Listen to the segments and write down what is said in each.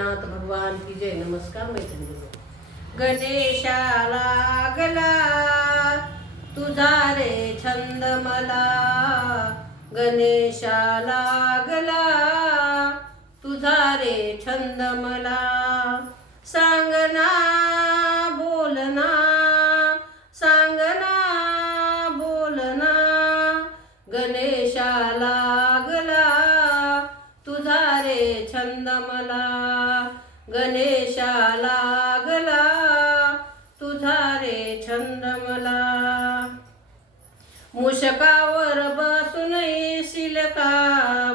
पंढरीनाथ भगवान की जय। नमस्कार मैत्रिणी गणेशाला लागला तुझा रे छंद मला। गणेशाला लागला तुझा रे छंद मला। सांगना बोलना सांगना बोलना गणेशाला लागला तुझा रे छंद मला। गणेशाला गला तुझा रे छंद मला मुशकावर बसून येशील का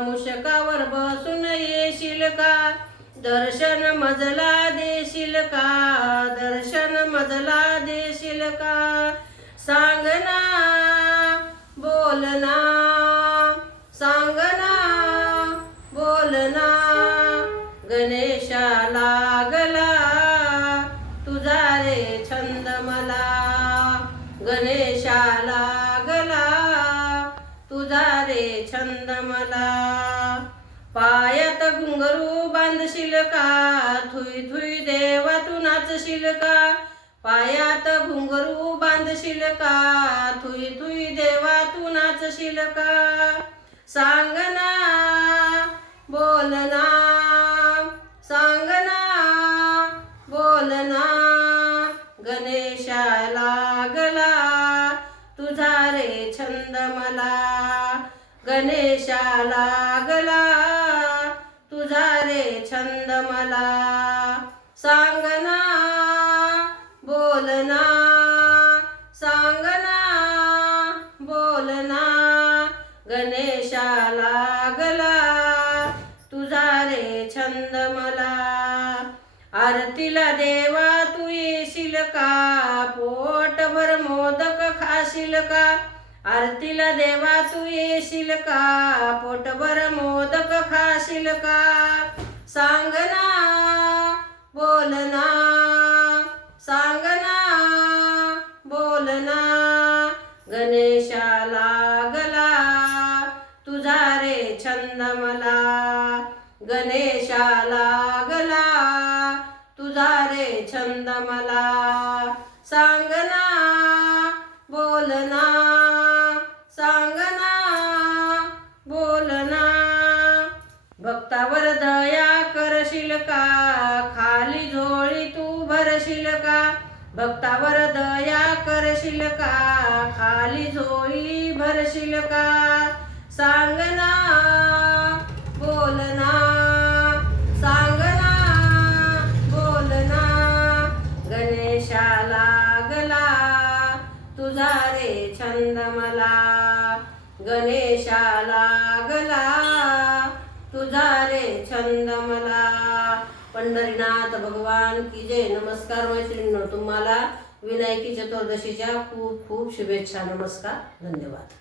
मुशकावर बसून येशील का दर्शन मजला देशील का दर्शन मजला देशील का सांगना बोलना सांगना बोलना छंद मला गणेशाला गला. तुझा रे छंद मला. पायात घुंगरू बांधशील का? थुई थुई देवा तू नाचशील का? पायात घुंगरू बांधशील का? थुई थुई देवा तू नाचशील का सांगना तुझा रे छंद मला गणेशा लागला तुझा रे छंद मला सांगना बोलना सांगना बोलना गणेशाला आरतीला देवा तू येशील का? पोटभर मोदक खाशील का? आरतीला देवा तू येशील का? पोटभर मोदक खाशील का? सांगना बोलना सांगना बोलना गणेशाला गला तुझा रे छंद मला गणेशाला गला. तुझा रे छंद मला सांगना बोलना सांगना बोलना भक्तावर दया करशील का? खाली झोळी तू भरशील का? भक्तावर दया करशील का? खाली झोळी भरशील का? सांगना बोलना तुझा रे छंद मला गणेशाला लागला. तुझा रे छंद मला पंढरीनाथ भगवान की जय. नमस्कार मैत्रिणींनो तुम्हाला विनायकी चतुर्दशीच्या खूप खूप शुभेच्छा. नमस्कार धन्यवाद.